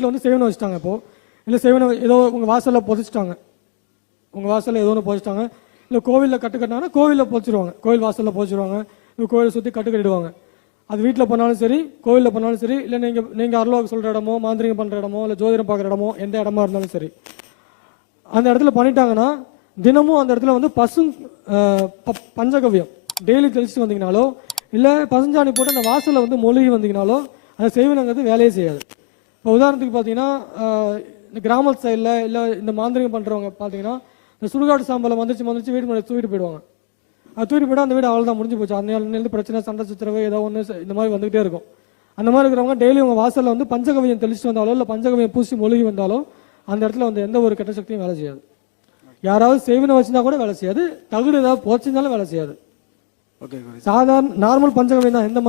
வீட்டில் வந்து செய்வனை வச்சுட்டாங்க. இப்போது இல்லை செய்வனை ஏதோ உங்கள் வாசலில் புதைச்சிட்டாங்க, உங்கள் வாசலில் ஏதோ ஒன்று புதைச்சிட்டாங்க. இல்லை கோவிலில் கட்டுக்கட்டினாங்கன்னா கோவிலில் புதைச்சிருவாங்க, கோவில் வாசலில் புதைச்சிருவாங்க, இல்லை கோவிலை சுற்றி கட்டுக்கட்டிடுவாங்க. அது வீட்டில் பண்ணாலும் சரி, கோவிலில் பண்ணாலும் சரி, இல்லை நீங்கள் அருள்வாக்கு சொல்கிற இடமோ, மாந்திரிகம் பண்ணுற இடமோ, இல்லை ஜோதிடம் பார்க்குற இடமோ, எந்த இடமா இருந்தாலும் சரி, அந்த இடத்துல பண்ணிட்டாங்கன்னா தினமும் அந்த இடத்துல வந்து பஞ்சகவ்யம் டெய்லி தெளிச்சுட்டு வந்தீங்கனாலோ, இல்லை பசஞ்சாணி போட்டு அந்த வாசலில் வந்து மொழிகி வந்தீங்கனாலோ அந்த செய்வனங்கிறது வேலையே செய்யாது. இப்போ உதாரணத்துக்கு பார்த்தீங்கன்னா, இந்த கிராம சைடில் இல்லை இந்த மாந்திரிகம் பண்ணுறவங்க பார்த்தீங்கன்னா, இந்த சுடுகாடு சாம்பலை வந்துச்சு வீடு முன்னாடி தூக்கிட்டு போயிடுவாங்க. அது தூக்கிட்டு போய்ட்டு அந்த வீடு அவ்வளோதான், முடிஞ்சு போச்சு. அந்த நேரத்துலேருந்து பிரச்சனை, சண்டை சச்சரவு ஏதோ ஒன்று இந்த மாதிரி வந்துகிட்டே இருக்கும். அந்த மாதிரி இருக்கிறவங்க டெய்லி உங்கள் வாசலில் வந்து பஞ்சகவியம் தெளிச்சுட்டு வந்தாலோ, இல்லை பஞ்சகவியம் பூசி மொழிகி வந்தாலோ அந்த இடத்துல வந்து எந்த ஒரு கெட்ட சக்தியும் வேலை செய்யாது. யாராவது செய்வனை வச்சுருந்தா கூட வேலை செய்யாது, தகுடு ஏதாவது போச்சிருந்தாலும் வேலை செய்யாது. ஓகே, சாதாரண நார்மல் பஞ்சகவியம் தான். எந்த